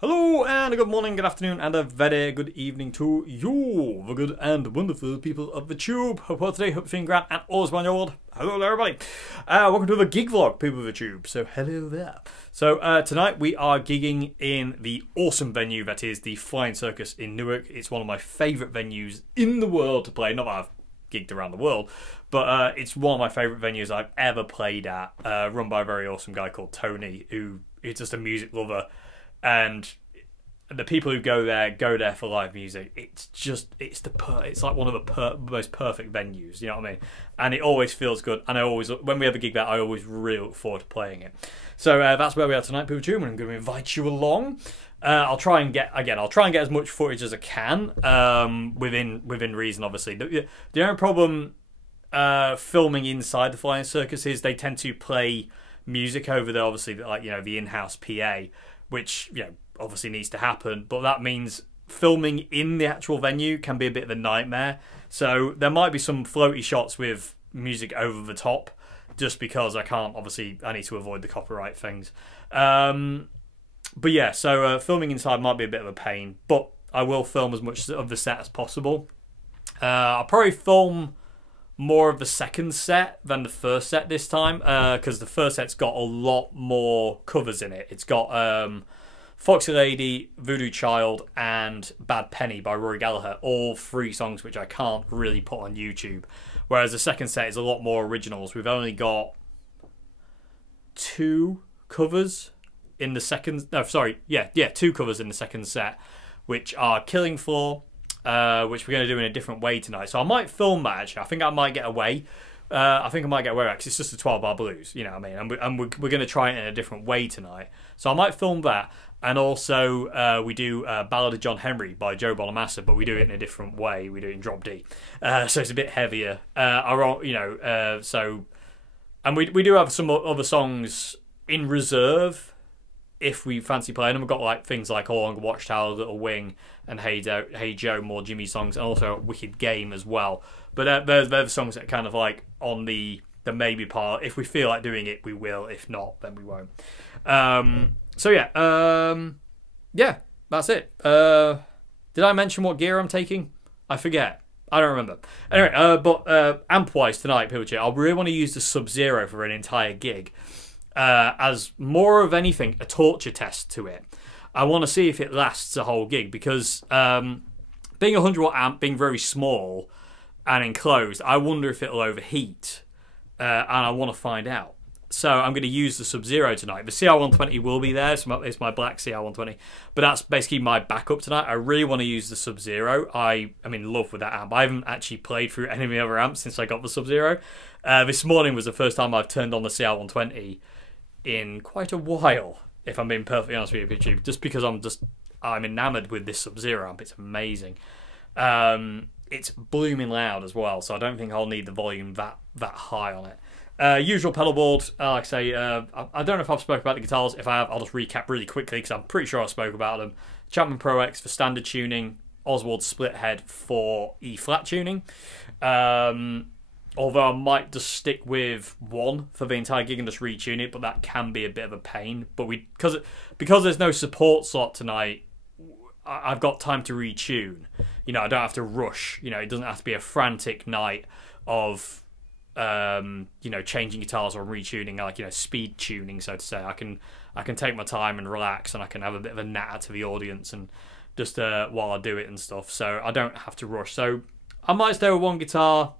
Hello and a good morning, good afternoon and a very good evening to you, the good and wonderful people of the tube. Hope you're today, hope you're feeling grand and all's well in your world. Hello there everybody. Welcome to the gig vlog, people of the tube. So hello there. So tonight we are gigging in the awesome venue that is the Flying Circus in Newark. It's one of my favourite venues in the world to play. Not that I've gigged around the world, but it's one of my favourite venues I've ever played at. Run by a very awesome guy called Tony, who is just a music lover. And the people who go there for live music. It's like one of the most perfect venues. You know what I mean? And it always feels good. And when we have a gig there, I always really look forward to playing it. So that's where we are tonight, people. And I'm going to invite you along. I'll try and get as much footage as I can, within reason, obviously. The only problem filming inside the Flying Circus is they tend to play music over there, obviously, like, you know, the in-house PA, which, you know, obviously needs to happen, but that means filming in the actual venue can be a bit of a nightmare. So there might be some floaty shots with music over the top, just because I need to avoid the copyright things. But yeah, so filming inside might be a bit of a pain, but I will film as much of the set as possible. I'll probably film more of the second set than the first set this time, because the first set's got a lot more covers in it. It's got Foxy Lady, Voodoo Child, and Bad Penny by Rory Gallagher, all three songs which I can't really put on YouTube. Whereas the second set is a lot more originals. We've only got two covers in the second... No, sorry, yeah, two covers in the second set, which are Killing Floor, which we're going to do in a different way tonight. So I might film that, actually. I think I might get away. Because it's just a 12-bar blues, you know what I mean? And we're going to try it in a different way tonight. So I might film that. And also, we do Ballad of John Henry by Joe Bonamassa, but we do it in a different way. We do it in drop D. So it's a bit heavier. And we do have some other songs in reserve if we fancy playing them. We've got like things like All Along Watchtower, Little Wing, and Hey Joe, more Jimmy songs, and also Wicked Game as well. But they're the songs that are kind of like on the maybe part. If we feel like doing it, we will. If not, then we won't. So yeah, that's it. Did I mention what gear I'm taking? I forget. I don't remember. Anyway, but amp-wise tonight, people, I really want to use the Sub-Zero for an entire gig. As more of anything, a torture test to it. I want to see if it lasts a whole gig, because being a 100-watt amp, being very small and enclosed, I wonder if it'll overheat, and I want to find out. So I'm going to use the Sub-Zero tonight. The CR120 will be there. It's my black CR120, but that's basically my backup tonight. I really want to use the Sub-Zero. I'm in love with that amp. I haven't actually played through any of the other amps since I got the Sub-Zero. This morning was the first time I've turned on the CR120 in quite a while, if I'm being perfectly honest with you, YouTube, just because I'm enamoured with this Sub-Zero amp. It's amazing. It's blooming loud as well, so I don't think I'll need the volume that high on it. Usual pedal board, like I say, I don't know if I've spoken about the guitars. If I have, I'll just recap really quickly, because I'm pretty sure I spoke about them. Chapman Pro X for standard tuning, Oswald Split Head for E-flat tuning. Although I might just stick with one for the entire gig and just retune it, but that can be a bit of a pain. But because there's no support slot tonight, I've got time to retune. You know, I don't have to rush. You know, it doesn't have to be a frantic night of changing guitars or retuning, like, you know, speed tuning, so to say. I can take my time and relax, and I can have a bit of a natter to the audience and just while I do it and stuff. So I don't have to rush. So I might stay with one guitar.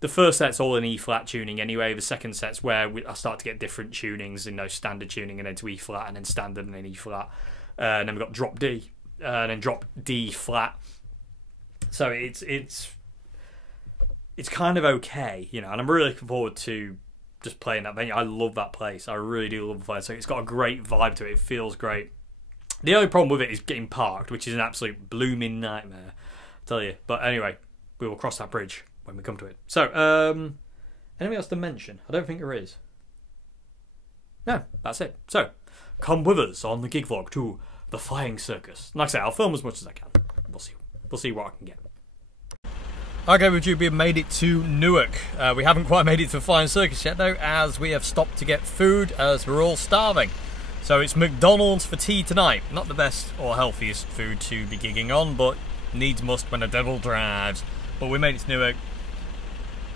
The first set's all in E-flat tuning anyway. The second set's where I start to get different tunings, you know, standard tuning and then to E-flat and then standard and then E-flat. And then we've got drop D and then drop D flat. So it's kind of okay, you know, and I'm really looking forward to just playing that venue. I love that place. I really do love the place. So it's got a great vibe to it. It feels great. The only problem with it is getting parked, which is an absolute blooming nightmare, I tell you. But anyway, we will cross that bridge when we come to it. So, anything else to mention? I don't think there is. No, that's it. So, come with us on the gig vlog to the Flying Circus. Like I say, I'll film as much as I can. We'll see what I can get. Okay, we've made it to Newark. We haven't quite made it to the Flying Circus yet, though, as we have stopped to get food, as we're all starving. So it's McDonald's for tea tonight. Not the best or healthiest food to be gigging on, but needs must when the devil drives. But we made it to Newark.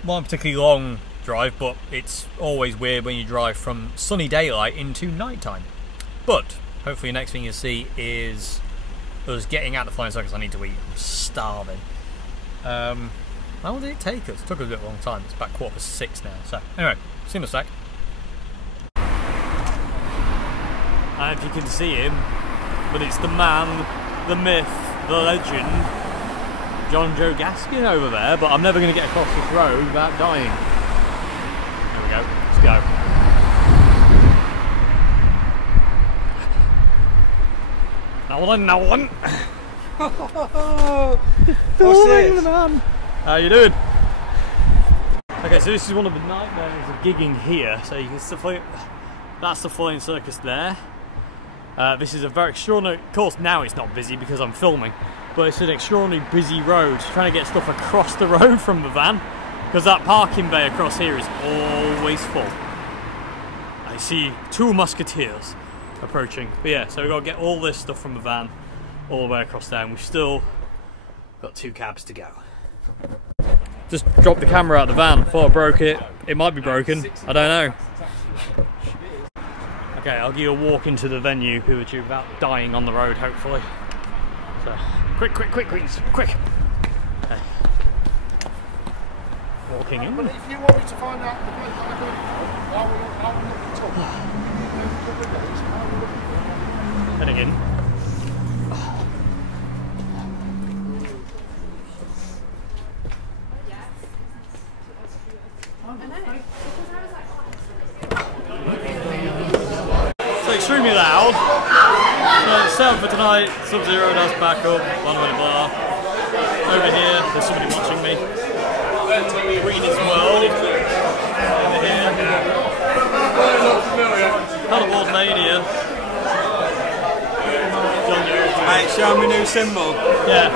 Not a particularly long drive, but it's always weird when you drive from sunny daylight into nighttime. But hopefully the next thing you'll see is us getting out the flying circus. I need to eat. I'm starving. How long did it take us? It took us a bit long time. It's about 6:15 now. So anyway, see you in a sec. And if you can see him, but it's the man, the myth, the legend, John Joe Gaskin over there, but I'm never going to get across this road without dying. There we go, let's go. No one. What's this? How you doing? Okay, so this is one of the nightmares of gigging here. So you can see, that's the flying circus there. This is a very extraordinary, of course now it's not busy because I'm filming, but it's an extraordinarily busy road, trying to get stuff across the road from the van, because that parking bay across here is always full. I see 2 musketeers approaching, but yeah, so we've got to get all this stuff from the van all the way across there, and we've still got 2 cabs to go. Just dropped the camera out of the van, thought I broke it. It might be broken, I don't know. Okay, I'll give you a walk into the venue, PeopleTube, without dying on the road, hopefully. So, quick, Queens, quick! Okay. Walking in. But if you want me to find out the place I'm going to, I will look it up. Heading in. Extremely loud. So it's 7 for tonight. Sub-Zero does back up. 1 minute bar. Over here, there's somebody watching me. Green as well. Over here. Hello, Mania. Mate, show me new symbol. Yeah.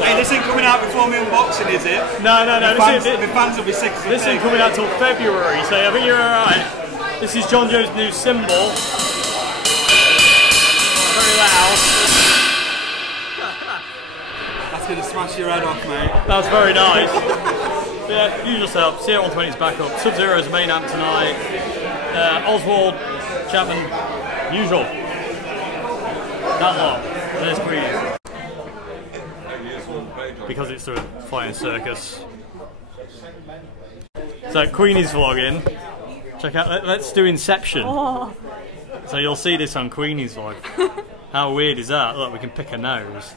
Hey, this ain't coming out before me unboxing, is it? No. My fans will be sick as a This pig. ain't coming out till February, so I think you're alright. This is John Joe's new symbol. Very loud. That's going to smash your head off, mate. That's very nice. Yeah, use yourself. CR120's back up. Sub-Zero's main amp tonight. Oswald, Chapman, usual. That lot. There's Queen. Because it's a flying circus. So Queenie's vlogging. Check out. Let's do Inception. Oh. So you'll see this on Queenie's vlog. How weird is that? Look, we can pick a nose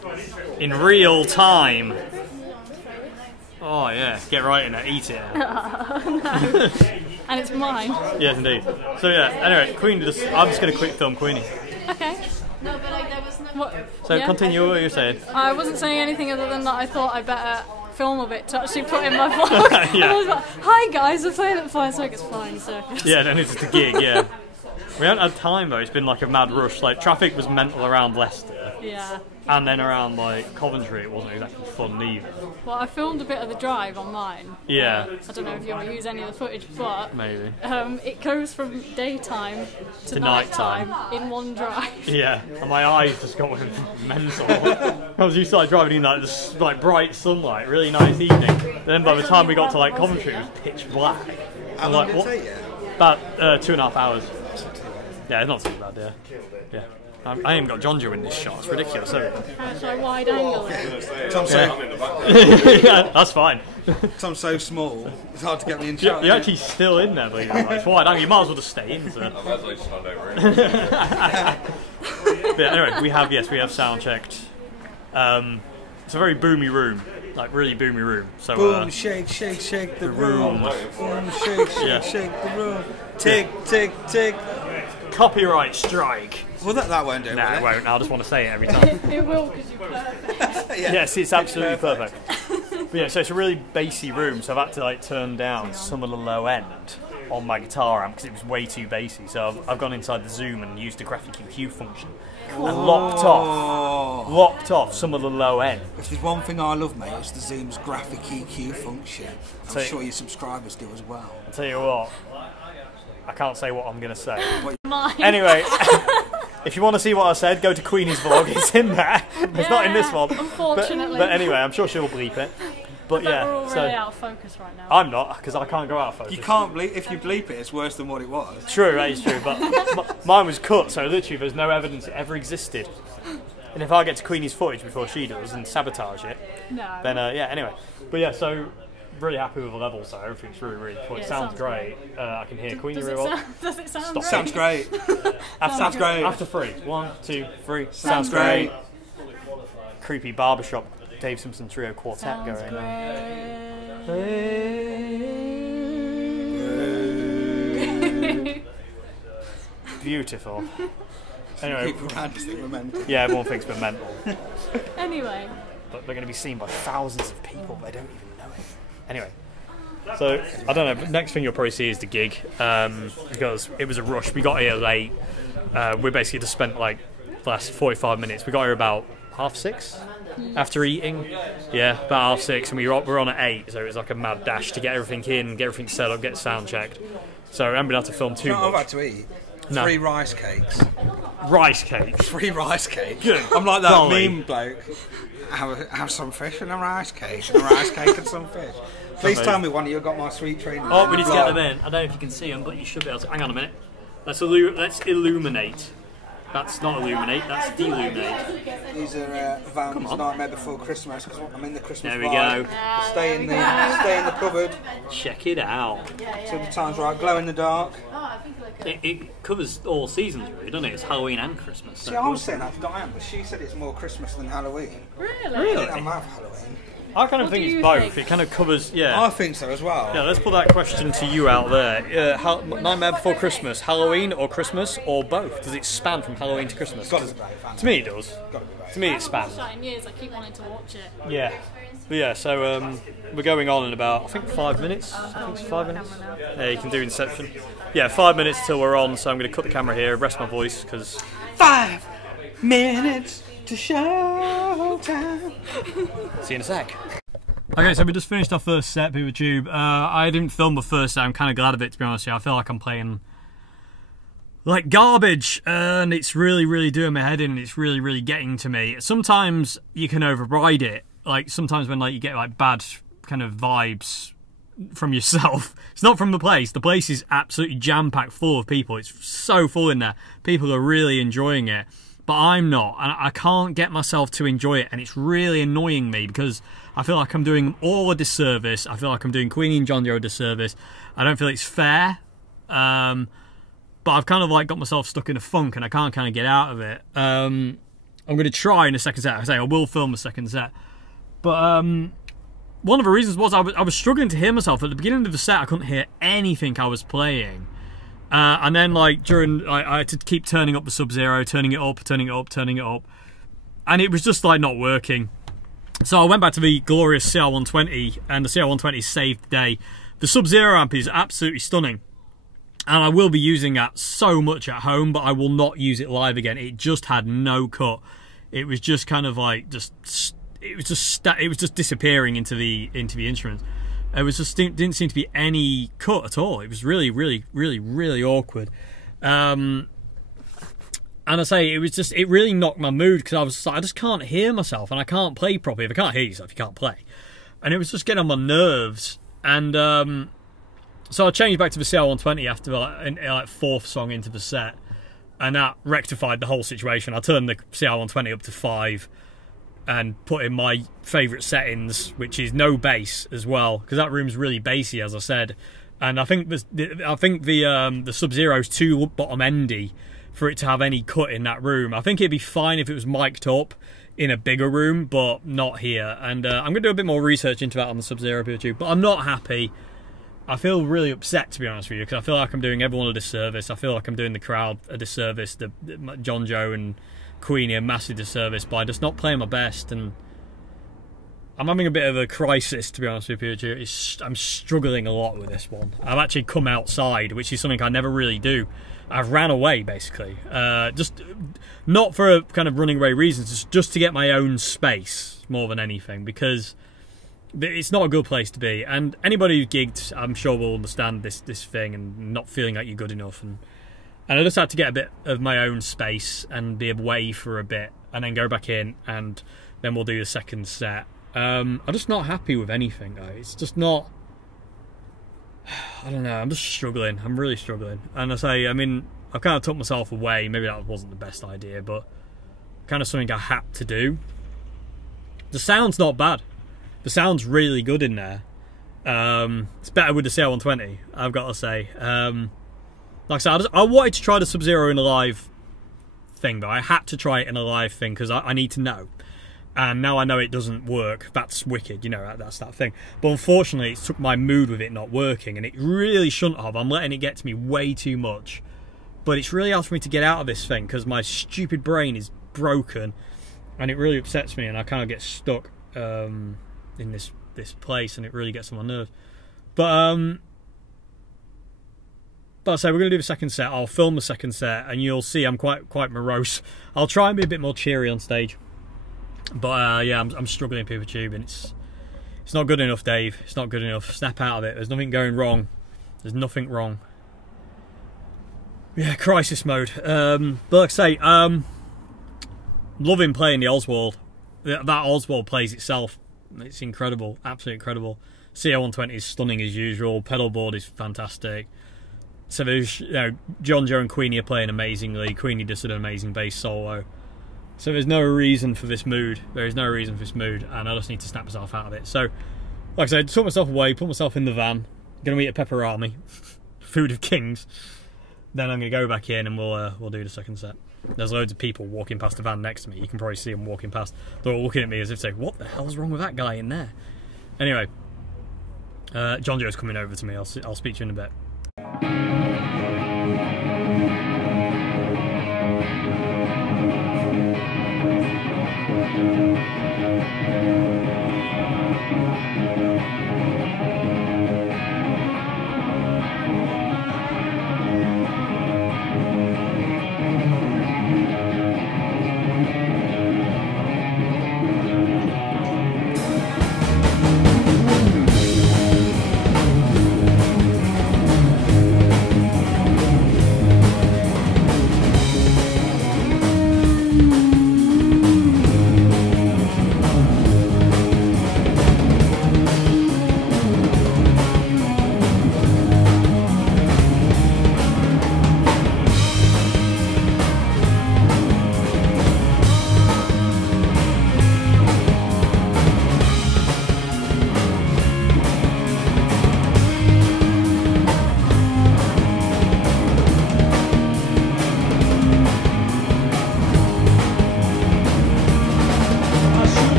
in real time. Oh yeah, get right in it, eat it. No. And it's mine. Yes, indeed. So yeah. Anyway, I'm just going to quick film Queenie. Okay. No, but like there was no. So continue what you're saying. I wasn't saying anything other than that I thought I better film of it to actually put in my vlog. Yeah. I was like, hi guys, we're playing at Flying Circus, Flying Circus. Yeah, then it's just a gig, yeah. We haven't had time though, it's been like a mad rush. Like, traffic was mental around Leicester. Yeah. And then around like Coventry, it wasn't exactly fun either. Well, I filmed a bit of the drive on mine. Yeah. I don't know if you want to use any of the footage, but Maybe. It goes from daytime to nighttime. in one drive. Yeah, and my eyes just got mental. Because you started driving in like this like bright sunlight, really nice evening. Then by the time we got to like Coventry, it was pitch black. How long did it take you? About 2.5 hours. Yeah, it's not too bad, yeah. I ain't got John Joe in this shot, it's ridiculous, isn't it? How should I wide angle it? Yeah, that's fine. Because I'm so small, it's hard to get me in shot. You're actually still in there, believe it or not. It's wide angle, you might as well just stay in, sir. But anyway, we have sound checked. It's a very boomy room, like really boomy room. So boom, shake, shake, shake the room. Boom, shake, shake, shake the room. Tick, tick, tick. Copyright strike. Well, that won't do it. Nah, it won't. I'll just want to say it every time. It will, because you're perfect. Yes, it's absolutely perfect. But yeah, so it's a really bassy room, so I've had to like turn down some of the low end on my guitar amp because it was way too bassy. So I've gone inside the Zoom and used the graphic EQ function and locked off some of the low end. If there's one thing I love, mate, it's the Zoom's graphic EQ function. I'm sure your subscribers do as well. I'll tell you what, I can't say what I'm going to say. Mine. Anyway, If you want to see what I said, go to Queenie's vlog. It's in there. It's not in this one. Unfortunately. But anyway, I'm sure she'll bleep it. But yeah, we're all really out of focus right now. I'm not, because I can't go out of focus. You can't bleep. If you bleep it, it's worse than what it was. True, that is true. But mine was cut, so literally there's no evidence it ever existed. And if I get to Queenie's footage before she does and sabotage it, then yeah. Anyway, but yeah, so really happy with the levels. So everything's really cool. It sounds great. I can hear Queenie really well. Does it sound? Stop. Sounds great. Sounds great. After 3, 1, 2, 3. Sounds great. Creepy barbershop Dave Simpson trio quartet going on. Beautiful. Anyway, People around just think we're mental. yeah, everyone thinks we're mental. Anyway. But they're going to be seen by thousands of people. They don't even know it. Anyway, so I don't know. Next thing you'll probably see is the gig, because it was a rush. We got here late. We basically just spent like the last 45 minutes. We got here about 6:30 after eating. Yeah, about 6:30, and we were on at 8, so it was like a mad dash to get everything in, get everything set up, get sound checked. So I haven't been able to film too much. I'm about to eat. No. 3 rice cakes. Rice cakes. 3 rice cakes. Good. I'm like that Golly. meme bloke. Have some fish and a rice cake, and a rice cake and some fish. Please tell me one of you got my sweet trainers. Oh, we need to get them in. I don't know if you can see them, but you should be able to. Hang on a minute. Let's illuminate. That's not illuminate, that's deluminate. These are Van's Nightmare Before Christmas, because I'm in the Christmas There we vibe. go. Stay in the cupboard. Check it out. Till the time's right. Glow in the dark. It covers all seasons, really, doesn't it? It's Halloween and Christmas. So See, I was saying that to Diane, but she said it's more Christmas than Halloween. Really? I didn't have Halloween. I kind of What think do it's you both. think? It kind of covers, yeah. I think so as well. Yeah, let's put that question to you out there. Nightmare Before Christmas, Halloween or Christmas or both? Does it span from Halloween to Christmas? Got to be both. To me, it does. To me, it I haven't spans. watched that in years. I keep wanting to watch it. Yeah. But yeah, so we're going on in about, I think 5 minutes. I think it's 5 minutes. Yeah, you can do Inception. Yeah, 5 minutes till we're on, so I'm going to cut the camera here, rest my voice, because... 5 minutes to show time. See you in a sec. Okay, so we just finished our first set, people tube. I didn't film the first set. I'm kind of glad of it, to be honest with you. I feel like I'm playing like garbage, and it's really doing my head in, and it's really getting to me. Sometimes you can override it. Like sometimes when you get like bad kind of vibes from yourself, it's not from the place. The place is absolutely jam-packed full of people. It's so full in there. People are really enjoying it, but I'm not, and I can't get myself to enjoy it, and it's really annoying me because I feel like I'm doing them all a disservice. I feel like I'm doing Queenie and John Joe a disservice. I don't feel it's fair, but I've kind of like got myself stuck in a funk, and I can't kind of get out of it. I'm going to try in the second set. I will film the second set, but one of the reasons was I was struggling to hear myself at the beginning of the set. I couldn't hear anything I was playing, and then like during I had to keep turning up the Sub-Zero, turning it up, and it was just like not working. So I went back to the glorious CR120, and the CR120 saved the day. The Sub-Zero amp is absolutely stunning, and I will be using that so much at home, but I will not use it live again. It just had no cut. It was just kind of like it was just disappearing into the instruments. It was just didn't seem to be any cut at all. It was really awkward. And I say it really knocked my mood, because I was like, I just can't hear myself, and I can't play properly. If I can't hear yourself, you can't play. And it was just getting on my nerves. And so I changed back to the CR120 after like fourth song into the set, and that rectified the whole situation. I turned the CR120 up to 5 and put in my favourite settings, which is no bass as well, because that room's really bassy, as I said. And I think the Sub-Zero's too bottom endy for it to have any cut in that room. I think it'd be fine if it was mic'd up in a bigger room, but not here. And I'm going to do a bit more research into that on the Sub-Zero YouTube, but I'm not happy. I feel really upset, to be honest with you, because I feel like I'm doing everyone a disservice. I feel like I'm doing the crowd a disservice, John Joe and Queenie a massive disservice by just not playing my best. And I'm having a bit of a crisis, to be honest with you. I'm struggling a lot with this one. I've actually come outside, which is something I never really do. I've ran away, basically. Just not for a kind of running away reasons, just to get my own space more than anything, because it's not a good place to be. And anybody who's gigged, I'm sure will understand this thing, and not feeling like you're good enough. And And I just had to get a bit of my own space and be away for a bit, and then go back in, and then we'll do the second set. I'm just not happy with anything, guys. It's just not... I don't know, I'm just struggling. I'm really struggling. And I say, I mean, I've kind of took myself away. Maybe that wasn't the best idea, but kind of something I had to do. The sound's not bad. The sound's really good in there. It's better with the CL120, I've got to say. Like I said, I wanted to try the Sub-Zero in a live thing, but I had to try it in a live thing because I need to know. And now I know it doesn't work. That's wicked, you know, that's that thing. But unfortunately, it took my mood with it not working, and it really shouldn't have. I'm letting it get to me way too much. But it's really hard for me to get out of this thing because my stupid brain is broken, and it really upsets me, and I kind of get stuck in this place, and it really gets on my nerves. But I say we're going to do the second set. I'll film the second set, and you'll see I'm quite morose. I'll try and be a bit more cheery on stage. But yeah, I'm struggling with tube, and it's not good enough, Dave. It's not good enough. Snap out of it. There's nothing going wrong. There's nothing wrong. Yeah, crisis mode. But like I say, loving playing the Oswald. That Oswald plays itself. It's incredible, absolutely incredible. CL120 is stunning as usual. Pedal board is fantastic. So there's, you know, John, Joe and Queenie are playing amazingly. Queenie just did an amazing bass solo. So there's no reason for this mood. There is no reason for this mood, and I just need to snap myself out of it. So, like I said, took myself away, put myself in the van. Gonna eat a pepperami, food of kings. Then I'm gonna go back in, and we'll do the second set. There's loads of people walking past the van next to me. You can probably see them walking past. They're all looking at me as if saying, "What the hell's wrong with that guy in there?" Anyway, John Joe's coming over to me. I'll speak to you in a bit.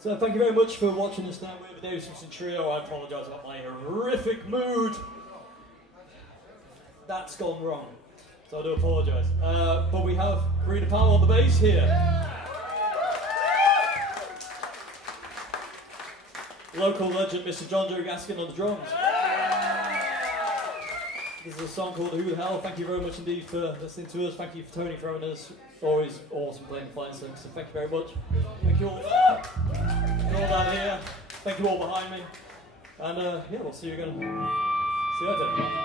So thank you very much for watching us now with the David Simpson Trio. I apologise about my horrific mood. That's gone wrong. So I do apologise. But we have Karina Powell on the bass here. Local legend Mr. John Joe Gaskin on the drums. This is a song called Who the Hell. Thank you very much indeed for listening to us. Thank you for Tony for having us. Always awesome playing the Flying Circus. So thank you very much. Thank you all. Thank you all down here. Thank you all behind me. And yeah, we'll see you again. See you later.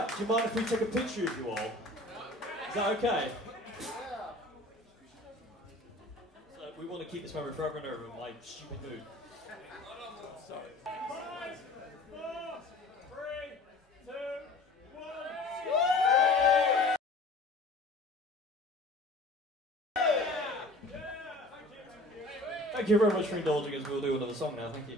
Right, do you mind if we take a picture of you all? Is that okay? So we want to keep this memory forever and ever in my stupid mood. Sorry. 5, 4, 3, 2, 1. Thank you very much for indulging us. We'll do another song now. Thank you.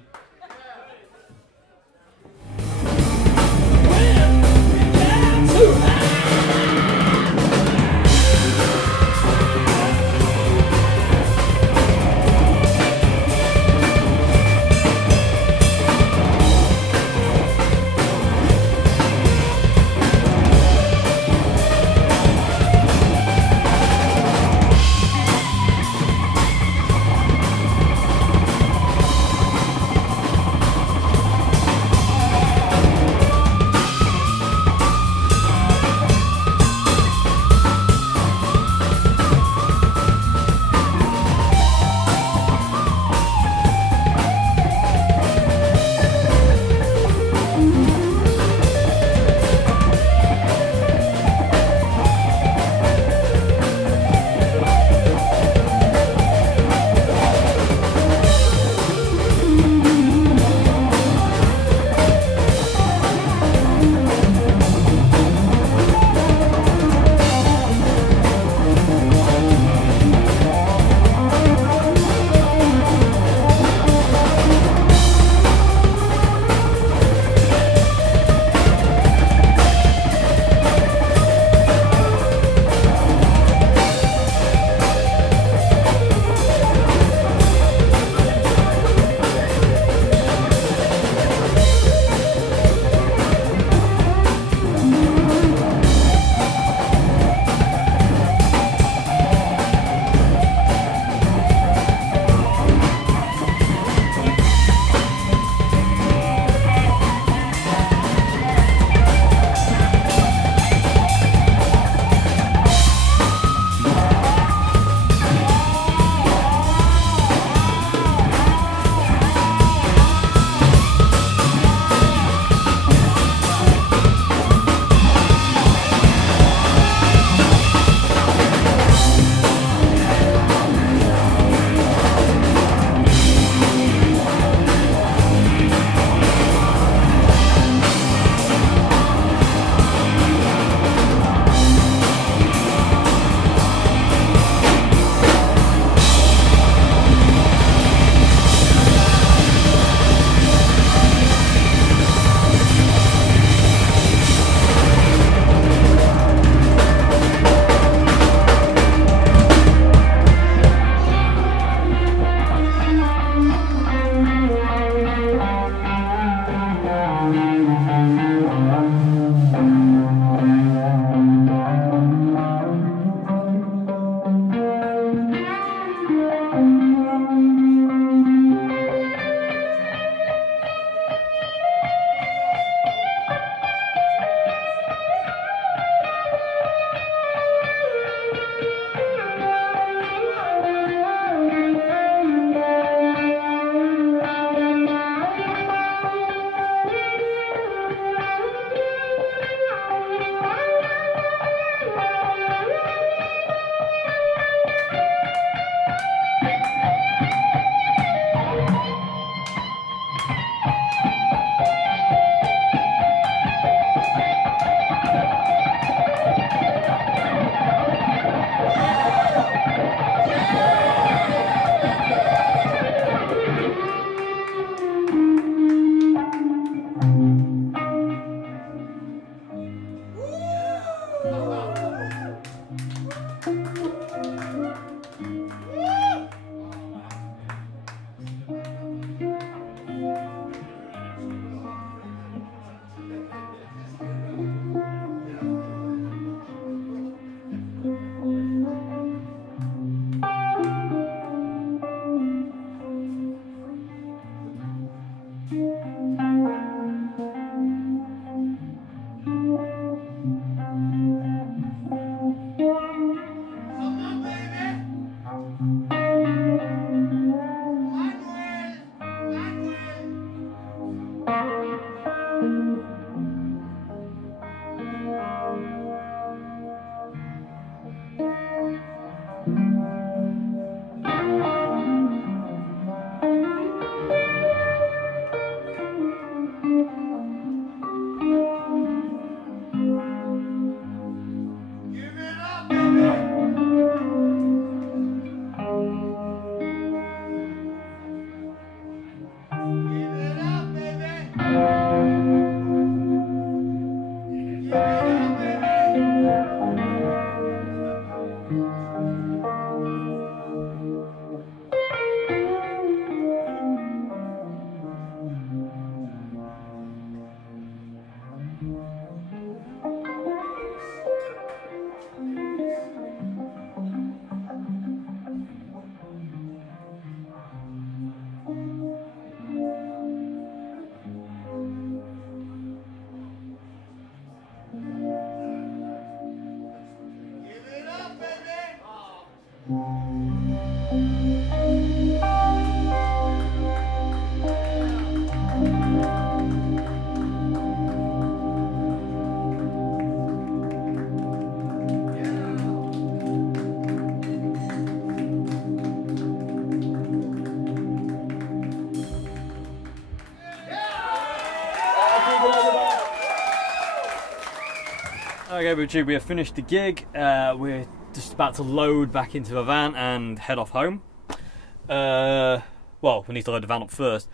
Okay, but we have finished the gig. We're just about to load back into the van and head off home. Well, we need to load the van up first.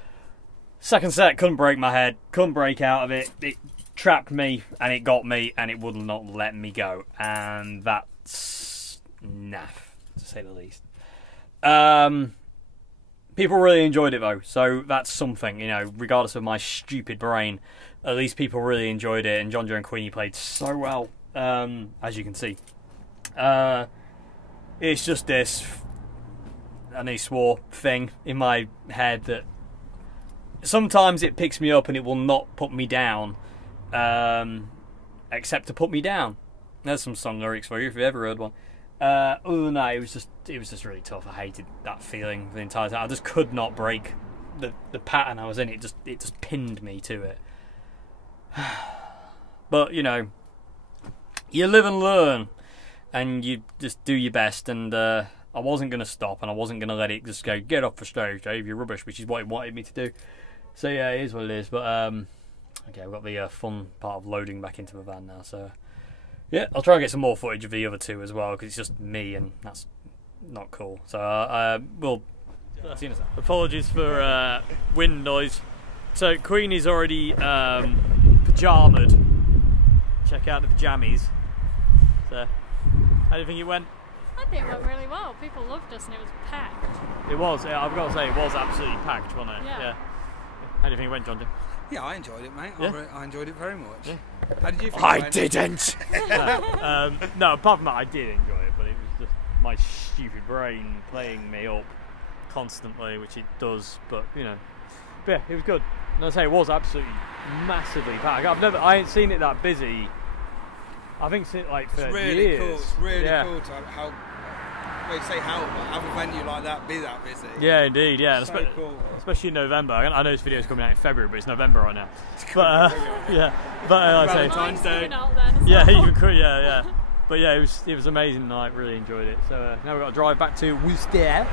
Second set, couldn't break my head, couldn't break out of it. It trapped me and it got me and it would not let me go. And that's naff, to say the least. People really enjoyed it though, so that's something, you know, regardless of my stupid brain. At least people really enjoyed it, and John Joe and Queenie played so well, as you can see. It's just this, and he swore, thing in my head that sometimes it picks me up and it will not put me down, except to put me down. There's some song lyrics for you if you've ever heard one. Other than that, it was just really tough. I hated that feeling the entire time. I just could not break the pattern I was in. It just pinned me to it. But you know, you live and learn, and you just do your best. And I wasn't gonna stop, and I wasn't gonna let it just go. Get off the stage, Dave. You're rubbish, which is what he wanted me to do. So yeah, it is what it is. But okay, we've got the fun part of loading back into the van now. So yeah, I'll try and get some more footage of the other two as well, because it's just me, and that's not cool. So we'll see you in a second. Apologies for wind noise. So Queenie's already pajamaed. Check out the pajamas. So, how do you think it went? I think it went really well. People loved us and it was packed. It was. I've got to say, it was absolutely packed, wasn't it? Yeah. How do you think it went, John? Yeah, I enjoyed it, mate. Yeah? I enjoyed it very much. Yeah. How did you think? I didn't. No, apart from that, I did enjoy it, but it was just my stupid brain playing me up constantly, which it does. But you know, yeah, it was good. And I say it was absolutely massively packed. I ain't seen it that busy. I think since like for It's really years. cool. It's really Yeah. cool to have have a venue like that be that busy. Yeah, indeed. Yeah, So cool. especially in November. I know this video's coming out in February, but it's November right now. But yeah, but like I say, Valentine's Day. Coming out then as yeah, well. you could, yeah. But yeah, it was amazing night. Really enjoyed it. So now we've got to drive back to Worcester.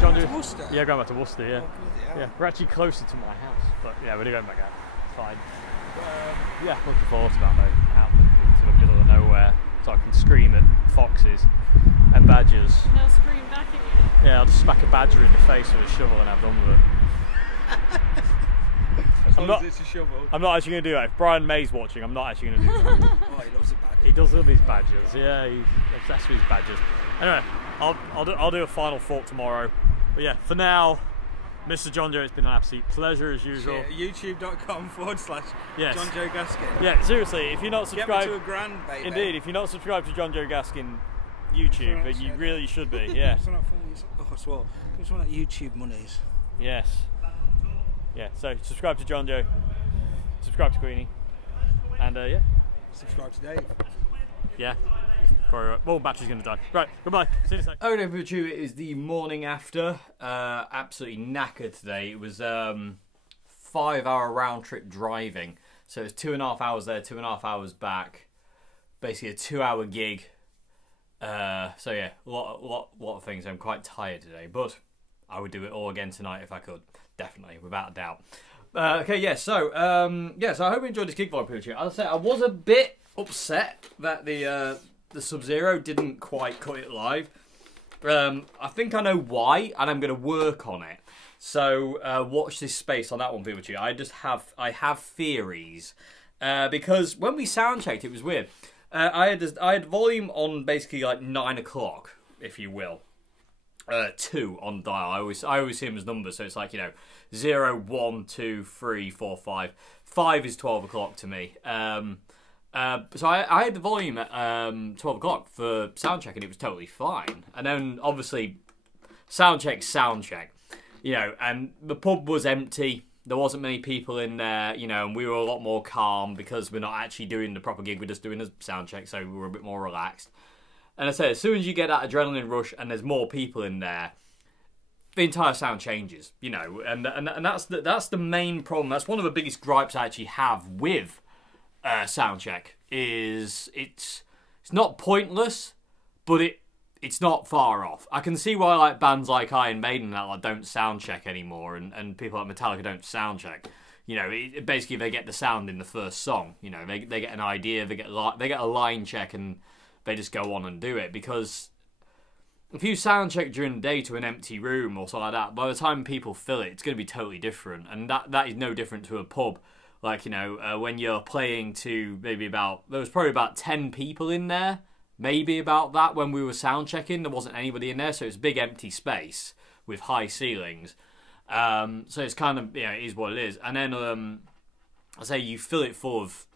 John To Worcester? Yeah, going back to Worcester. Yeah, Oh, bloody hell. yeah. We're actually closer to my house, but yeah, we're going back out. It's fine. Yeah, looking forward to that though. Out into the middle of nowhere, so I can scream at foxes and badgers. No scream back at you. Yeah, I'll just smack a badger in the face with a shovel and have done with it. As I'm long not- as it's a shovel. I'm not actually going to do that. If Brian May's watching, I'm not actually going to do that. Oh, he loves a badger. He does love his badgers. Yeah, he's obsessed with his badgers. Anyway, I'll do a final thought tomorrow. But yeah, for now, Mr. John Joe, it's been an absolute pleasure as usual. YouTube.com/John Yes. Joe Gaskin. Yeah, seriously, if you're not Get me subscribed, to a grand, baby. indeed, if you're not subscribed to John Joe Gaskin YouTube, but you really should be. Yeah. Oh, I swore. It's one of that YouTube monies. Yes. Yeah. So subscribe to John Joe. Subscribe to Queenie. And yeah. Subscribe to Dave. Yeah. Probably right. Well, battery's going to die. Right, goodbye. See you in a sec. Okay, Pichu, it is the morning after. Absolutely knackered today. It was 5-hour round trip driving. So it's 2.5 hours there, 2.5 hours back. Basically a 2-hour gig. So yeah, a lot of things. I'm quite tired today, but I would do it all again tonight if I could. Definitely, without a doubt. Okay, yeah, so so I hope you enjoyed this gig vlog, Pichu. As I say, I was a bit upset that the Sub-Zero didn't quite cut it live. I think I know why, and I'm going to work on it. So watch this space on that one, Pichu. I have theories because when we sound checked, it was weird. I had volume on basically like 9 o'clock, if you will. 2 on dial. I always see them as numbers, so it's like, you know, 0, 1, 2, 3, 4, 5. 5 is 12 o'clock to me. So I had the volume at 12 o'clock for soundcheck, and it was totally fine. And then obviously soundcheck, you know, and the pub was empty. There wasn't many people in there, you know, and we were a lot more calm because we're not actually doing the proper gig. We're just doing a soundcheck, so we were a bit more relaxed. And I say, as soon as you get that adrenaline rush and there's more people in there, the entire sound changes, you know, and that's the main problem. That's one of the biggest gripes I actually have with soundcheck. Is it's not pointless, but it's not far off. I can see why like bands like Iron Maiden that like don't soundcheck anymore, and people like Metallica don't soundcheck. You know, basically they get the sound in the first song. You know, they get an idea, they get a line check, and they just go on and do it. Because if you sound check during the day to an empty room or something like that, by the time people fill it, it's going to be totally different. And that is no different to a pub. Like, you know, when you're playing to there was probably about 10 people in there. Maybe about that when we were sound checking. There wasn't anybody in there, so it's a big empty space with high ceilings. So it's kind of, you know, it is what it is. And then, I say you fill it full of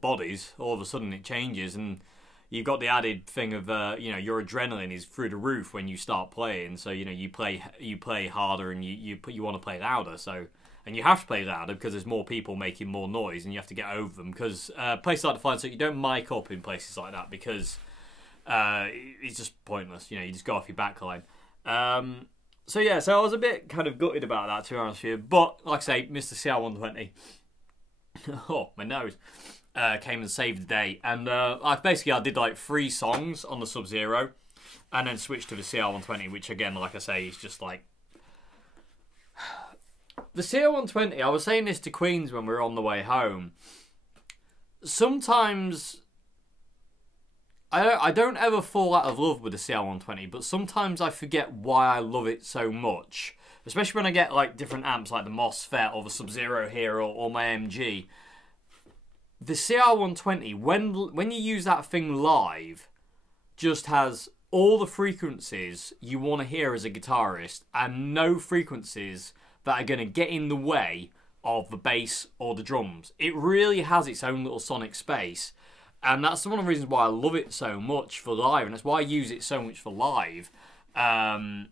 bodies, all of a sudden it changes, and you've got the added thing of, you know, your adrenaline is through the roof when you start playing. So, you know, you play harder and you want to play louder. So, and you have to play louder because there's more people making more noise and you have to get over them. Because places like the Flying Circus, you don't mic up in places like that because it's just pointless. You know, you just go off your backline. So yeah, so I was a bit kind of gutted about that, to be honest with you. But like I say, Mr. CR120, oh my nose, came and saved the day. And I did like 3 songs on the Sub-Zero, and then switched to the CR120, which again, like I say, is just like the CR120. I was saying this to Queens when we were on the way home. Sometimes I don't ever fall out of love with the CR120, but sometimes I forget why I love it so much. Especially when I get like different amps like the MOSFET or the Sub-Zero here or my MG. The CR120, when you use that thing live, just has all the frequencies you want to hear as a guitarist and no frequencies that are going to get in the way of the bass or the drums. It really has its own little sonic space. And that's one of the reasons why I love it so much for live, and that's why I use it so much for live, and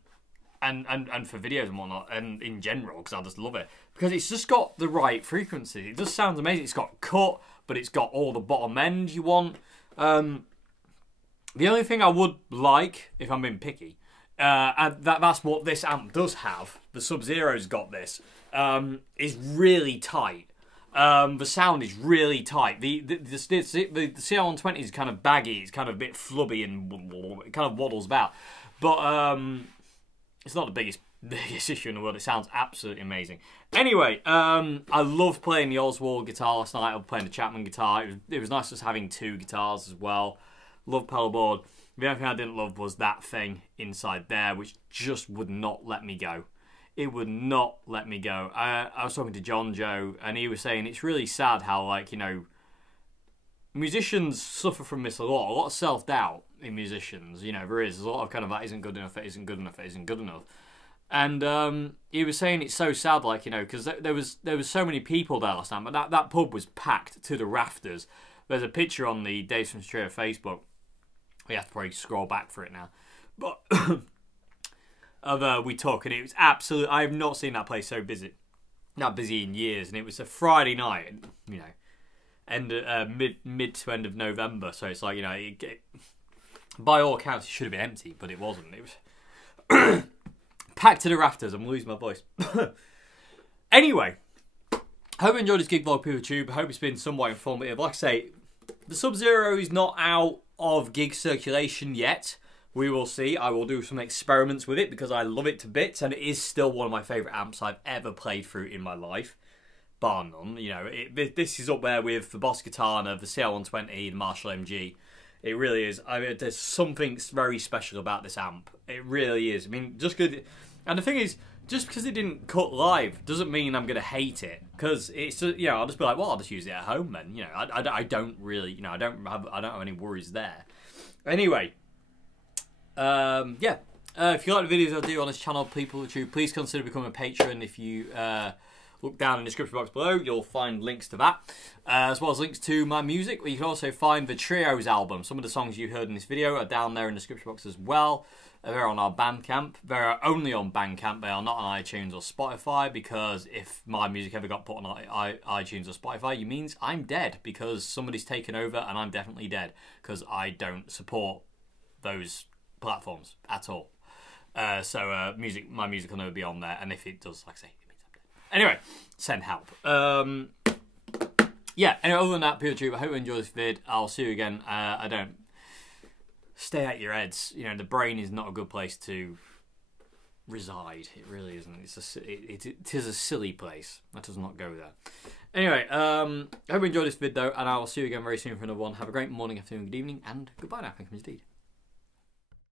for videos and whatnot, and in general, because I just love it. Because it's just got the right frequency. It just sounds amazing. It's got cut, but it's got all the bottom end you want. The only thing I would like, if I'm being picky, and that's what this amp does have, the Sub-Zero's got this, is really tight. The sound is really tight. The CR120 is kind of baggy. It's kind of a bit flubby and it kind of waddles about. But it's not the biggest issue in the world. It sounds absolutely amazing. Anyway, I love playing the Oswald guitar last night. I was playing the Chapman guitar. It was nice just having 2 guitars as well. Love pedalboard. The only thing I didn't love was that thing inside there, which just would not let me go. It would not let me go. I was talking to John Joe, and he was saying it's really sad how, like, you know, musicians suffer from this a lot of self-doubt in musicians. You know, there's a lot of kind of that isn't good enough, it isn't good enough, it isn't good enough. And he was saying it's so sad, like, you know, because there was so many people there last night, but that pub was packed to the rafters. There's a picture on the Dave Smith's Trio Facebook. We have to probably scroll back for it now. But we talk, and it was absolute. I have not seen that place so busy, not busy in years. And it was a Friday night, you know, mid to end of November. So it's like, you know, by all accounts, it should have been empty, but it wasn't. It was packed to the rafters. I'm losing my voice. Anyway, hope you enjoyed this gig vlog, PeopleTube. Hope it's been somewhat informative. Like I say, the Sub-Zero is not out of gig circulation yet. We will see. I will do some experiments with it because I love it to bits, and it is still one of my favourite amps I've ever played through in my life, bar none. You know, this is up there with the Boss Katana, the CR120, the Marshall MG. It really is. I mean, there's something very special about this amp. It really is. I mean, just good. And the thing is, just because it didn't cut live doesn't mean I'm going to hate it. Because it's, you know, I'll just be like, well, I'll just use it at home then. You know, I don't really, you know, I don't have any worries there. Anyway. Yeah. If you like the videos I do on this channel, PeopleTube, please consider becoming a patron. If you look down in the description box below, you'll find links to that, as well as links to my music, where you can also find the Trios album. Some of the songs you heard in this video are down there in the description box as well. They're on our Bandcamp. They're only on Bandcamp. They are not on iTunes or Spotify, because if my music ever got put on iTunes or Spotify, it means I'm dead, because somebody's taken over and I'm definitely dead, because I don't support those platforms at all. So my music will never be on there, and if it does, like I say, it means I'm dead. Anyway, send help. Yeah, anyway, other than that, PewDieTube, I hope you enjoy this vid. I'll see you again. I don't... Stay out your heads. You know, the brain is not a good place to reside. It really isn't. It is a silly place. Let us not go there. Anyway, I hope you enjoyed this vid, though, and I will see you again very soon for another one. Have a great morning, afternoon, good evening, and goodbye now. Thank you, indeed.